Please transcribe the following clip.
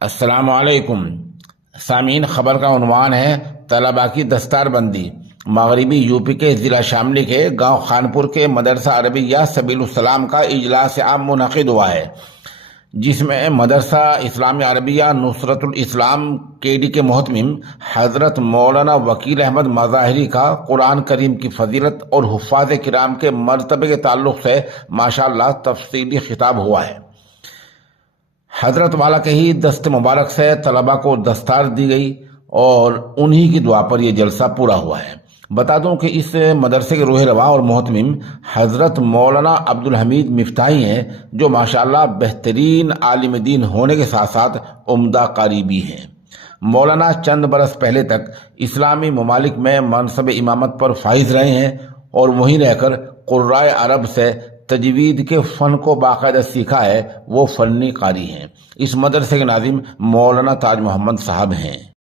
السلام علیکم سامعین، خبر کا عنوان ہے طلباء کی دستار بندی۔ مغربی یو پی کے ضلع شاملی کے گاؤں خانپور کے مدرسہ عربیہ سبیل السلام کا اجلاس عام منعقد ہوا ہے، جس میں مدرسہ اسلامی عربیہ نصرت الاسلام KD کے محتمم حضرت مولانا وکیل احمد مظاہری کا قرآن کریم کی فضیلت اور حفاظ کرام کے مرتبے کے تعلق سے ماشاءاللہ تفصیلی خطاب ہوا ہے۔ حضرت والا کے ہی دست مبارک سے طلباء کو دستار دی گئی اور انہی کی دعا پر یہ جلسہ پورا ہوا ہے۔ بتا دوں کہ اس مدرسے کے روح رواں اور محتمم حضرت مولانا عبدالحمید مفتاحی ہیں، جو ماشاءاللہ بہترین عالم دین ہونے کے ساتھ ساتھ عمدہ قاری بھی ہیں۔ مولانا چند برس پہلے تک اسلامی ممالک میں منصب امامت پر فائز رہے ہیں اور وہیں رہ کر قرائے عرب سے تجوید کے فن کو باقاعدہ سیکھا ہے۔ وہ فنی قاری ہیں۔ اس مدرسے کے ناظم مولانا تاج محمد صاحب ہیں۔